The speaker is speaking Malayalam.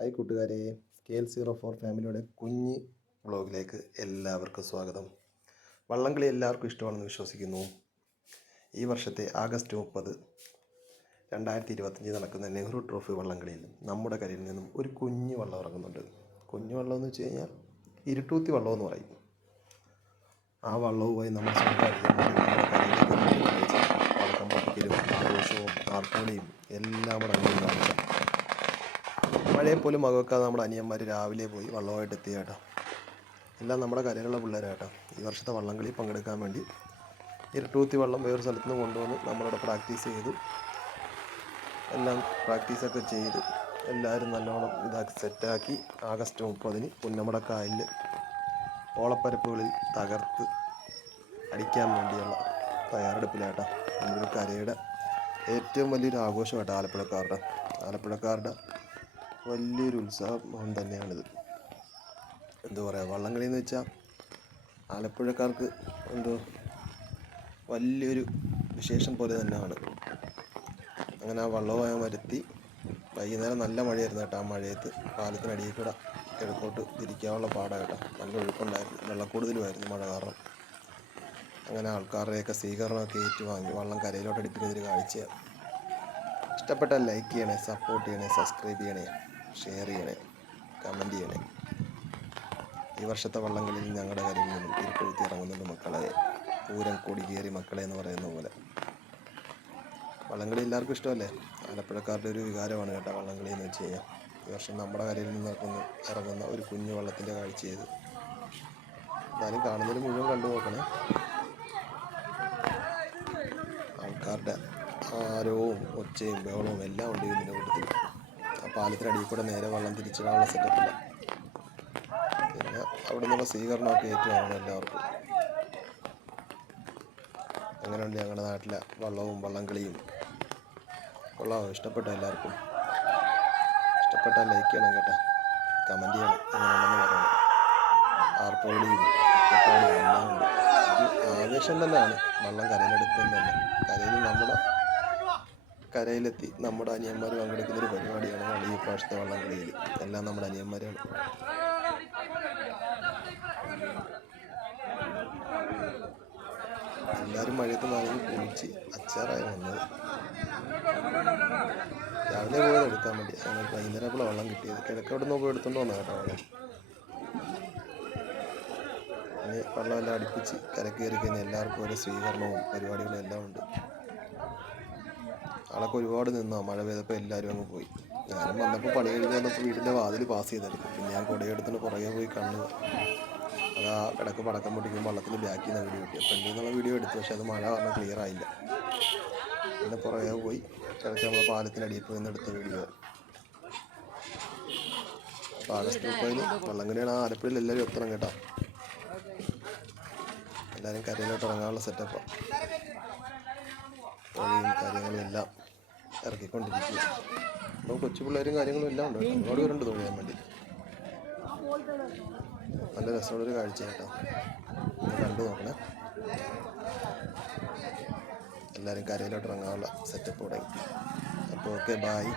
ഹായ് കൂട്ടുകാരെ. കെ എൽ സീറോ ഫോർ ഫാമിലിയുടെ കുഞ്ഞ് വ്ളോഗിലേക്ക് എല്ലാവർക്കും സ്വാഗതം. വള്ളംകളി എല്ലാവർക്കും ഇഷ്ടമാണെന്ന് വിശ്വസിക്കുന്നു. ഈ വർഷത്തെ ആഗസ്റ്റ് മുപ്പത് രണ്ടായിരത്തി ഇരുപത്തഞ്ച് നടക്കുന്ന നെഹ്റു ട്രോഫി വള്ളംകളിയിൽ നമ്മുടെ കരയിൽ നിന്നും ഒരു കുഞ്ഞു വള്ളം ഇറങ്ങുന്നുണ്ട്. കുഞ്ഞു വള്ളം എന്ന് വെച്ച് കഴിഞ്ഞാൽ ഇരുട്ടൂത്തി വള്ളം എന്ന് പറയും. ആ വള്ളവുമായി നമ്മൾ സംസാരിക്കുന്നത് ആഘോഷവും ആർപ്പണിയും എല്ലാം കൂടെ മഴയെ പോലും മകവെക്കാതെ നമ്മുടെ അനിയന്മാർ രാവിലെ പോയി വള്ളമായിട്ട് എത്തിയ കേട്ടോ. എല്ലാം നമ്മുടെ കരയിലുള്ള പിള്ളേരാട്ടോ ഈ വർഷത്തെ വള്ളംകളി പങ്കെടുക്കാൻ വേണ്ടി ഇരട്ടൂത്തി വള്ളം വേറൊരു സ്ഥലത്ത് നിന്ന് കൊണ്ടുവന്ന് നമ്മളവിടെ പ്രാക്ടീസ് ചെയ്തു. എല്ലാം പ്രാക്ടീസൊക്കെ ചെയ്ത് എല്ലാവരും നല്ലോണം ഇതാക്കി സെറ്റാക്കി ആഗസ്റ്റ് മുപ്പതിന് പുന്നമട കായലിൽ ഓളപ്പരപ്പുകളിൽ തകർത്ത് അടിക്കാൻ വേണ്ടിയുള്ള തയ്യാറെടുപ്പിലാട്ടോ നമ്മുടെ കരയുടെ ഏറ്റവും വലിയൊരു ആഘോഷമായിട്ട് ആലപ്പുഴക്കാരുടെ ആലപ്പുഴക്കാരുടെ വലിയൊരു ഉത്സാഹം തന്നെയാണിത്. എന്താ പറയുക വള്ളംകളി എന്ന് വെച്ചാൽ ആലപ്പുഴക്കാർക്ക് എന്തോ വലിയൊരു വിശേഷം പോലെ തന്നെയാണ്. അങ്ങനെ ആ വള്ളവുമായി വരുത്തി വൈകുന്നേരം നല്ല മഴയായിരുന്നു കേട്ടോ ആ മഴയത്ത്. പാലത്തിനടിയിൽ കൂടെ കിഴക്കോട്ട് തിരിക്കാനുള്ള പാടാണ് കേട്ടോ. നല്ല ഒഴുക്കുണ്ടായിരുന്നു വെള്ളക്കൂടുതലുമായിരുന്നു മഴ കാരണം. അങ്ങനെ ആൾക്കാരുടെയൊക്കെ സ്വീകരണമൊക്കെ ഏറ്റുവാങ്ങി വള്ളം കരയിലോട്ട് അടിപ്പിക്കുന്നൊരു കാഴ്ചയാണ്. ഇഷ്ടപ്പെട്ടാൽ ലൈക്ക് ചെയ്യണേ സപ്പോർട്ട് ചെയ്യണേ സബ്സ്ക്രൈബ് ചെയ്യണേ. ഷെയർ ചെയ്യണേ കമന്റ് ചെയ്യണേ. ഈ വർഷത്തെ വള്ളംകളിയിൽ ഞങ്ങളുടെ കരയിൽ നിന്നും ഇരുട്ടുകുത്തി ഇറങ്ങുന്നുണ്ട് മക്കളെ പൂരം കൂടി കയറി മക്കളെ എന്ന് പറയുന്ന പോലെ. വള്ളംകളി എല്ലാവർക്കും ഇഷ്ടമല്ലേ? ആലപ്പുഴക്കാരുടെ ഒരു വികാരമാണ് കേട്ടോ വള്ളംകളി എന്ന് വെച്ച് കഴിഞ്ഞാൽ. ഈ വർഷം നമ്മുടെ കരയിൽ നിന്ന് ഇറങ്ങുന്ന ഇറങ്ങുന്ന ഒരു കുഞ്ഞു വള്ളത്തിന്റെ കാഴ്ച ചെയ്ത് എന്നാലും കാണുന്നതിന് മുഴുവൻ കണ്ടു നോക്കണേ. ആൾക്കാരുടെ ആരവും ഒച്ചയും ബഹളവും എല്ലാം ഉണ്ട് ഇതിന്റെ കൂട്ടത്തിൽ പാലത്തിനടിയിൽ കൂടെ നേരെ വെള്ളം തിരിച്ചിടാനുള്ള സെറ്റപ്പില്ല പിന്നെ അവിടെ നിന്നുള്ള സ്വീകരണമൊക്കെ ഏറ്റുവാങ്ങണം എല്ലാവർക്കും. അങ്ങനെയുണ്ട് ഞങ്ങളുടെ നാട്ടിലെ വള്ളവും വള്ളം കളിയും കൊള്ളാമോ ഇഷ്ടപ്പെട്ട എല്ലാവർക്കും. ഇഷ്ടപ്പെട്ട ലൈക്ക് ചെയ്യണം കേട്ടോ. കമന്റ് ചെയ്യണം. എങ്ങനെയുണ്ടെന്ന് പറയണം. കുട്ടപ്പാടിയും എല്ലാം ഉണ്ട്. ആവേശം തന്നെയാണ്. വള്ളം കരയിലെടുക്കുന്നത് തന്നെ കരയിൽ നമ്മുടെ കരയിലെത്തി നമ്മുടെ അനിയന്മാർ പങ്കെടുക്കുന്ന ഒരു പരിപാടിയാണ് ഈ പ്രാവശ്യത്തെ വള്ളംകളിയിൽ. എല്ലാം നമ്മുടെ അനിയന്മാരാണ്. എല്ലാവരും മഴയത്ത് നാളെ കുളിച്ച് അച്ചാറായി വന്നത്. രാവിലെ പോയത് എടുക്കാൻ വേണ്ടി. അങ്ങനെ വൈകുന്നേരം അപ്പോൾ വെള്ളം കിട്ടിയത്. കിഴക്കോട്ട് നിന്ന് പോയി എടുത്തോണ്ട് വന്ന കേട്ടോ വെള്ളം. ഇനി വെള്ളമെല്ലാം അടുപ്പിച്ച് കരക്കേറി കഴിഞ്ഞാൽ എല്ലാവർക്കും ഓരോ സ്വീകരണവും പരിപാടികളും എല്ലാം ഉണ്ട്. ആളൊക്കെ ഒരുപാട് നിന്നാ? മഴ പെയ്തപ്പോൾ എല്ലാവരും അങ്ങ് പോയി. ഞാനും വന്നപ്പോൾ പണി കഴിഞ്ഞ് വന്നപ്പോൾ വീടിന്റെ വാതിൽ പാസ് ചെയ്തായിരുന്നു പിന്നെ ഞാൻ കുടയെടുത്തിട്ട് പുറകെ പോയി കണ്ടു ആ കിടക്ക് പടക്കം പൊട്ടിക്കും വള്ളത്തിൽ ബാക്കിൽ നിന്ന് വീഡിയോ കിട്ടി. ഫ്രണ്ടിൽ നിന്നുള്ള വീഡിയോ എടുത്തു. പക്ഷെ അത് മഴ കാരണം ക്ലിയർ ആയില്ല. പിന്നെ പുറകെ പോയി കിടക്ക് നമ്മൾ പാലത്തിനടിയിൽ പോയി നിന്ന് എടുത്ത വീഡിയോ അപ്പോൾ ആഗസ്റ്റ് മുപ്പതിന് വള്ളംകളിയാണ് ആലപ്പുഴയിൽ എല്ലാവരും എത്തണം കേട്ടോ. എല്ലാവരും കരയിലോട്ട് ഇറങ്ങാനുള്ള സെറ്റപ്പാണ് വഴിയും കാര്യങ്ങളും എല്ലാം ഇറക്കിക്കൊണ്ടിരിക്കുക അപ്പോൾ കൊച്ചു പിള്ളേരും കാര്യങ്ങളും എല്ലാം ഉണ്ട് അങ്ങോട്ട് പേരുണ്ട് തുഴയാൻ വേണ്ടി നല്ല രസമുള്ളൊരു കാഴ്ച കേട്ടോ കണ്ടു നോക്കണേ. എല്ലാവരും കരയിലോട്ട് ഇറങ്ങാനുള്ള സെറ്റപ്പ് തുടങ്ങി അപ്പോൾ ഓക്കെ ബായ്